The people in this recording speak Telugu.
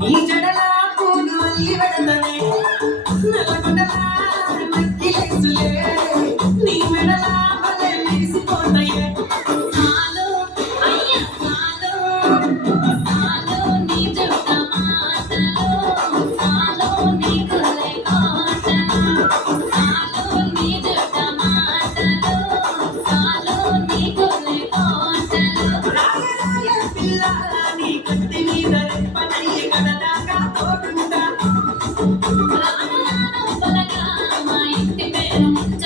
నీ జడల పూలు అల్లి వెడతనే నల్లగొండల మక్కిలేసులే నీ మెడల భలే మెరిసిపోతాయే సాలో అయ్య సాలో సాలో నీ జుట్ట మాటలో సాలో నీ కొలే కాటలో సాలో నీ జుట్ట మాటలో సాలో నీ కొలే కాటలో రాగరాయ పిల్ల నీ కత్తి మీద రెప్పనయ్య కడదాకా తోడుంటా రాను రాను బలగా మా ఇంటి పేరు ముంచ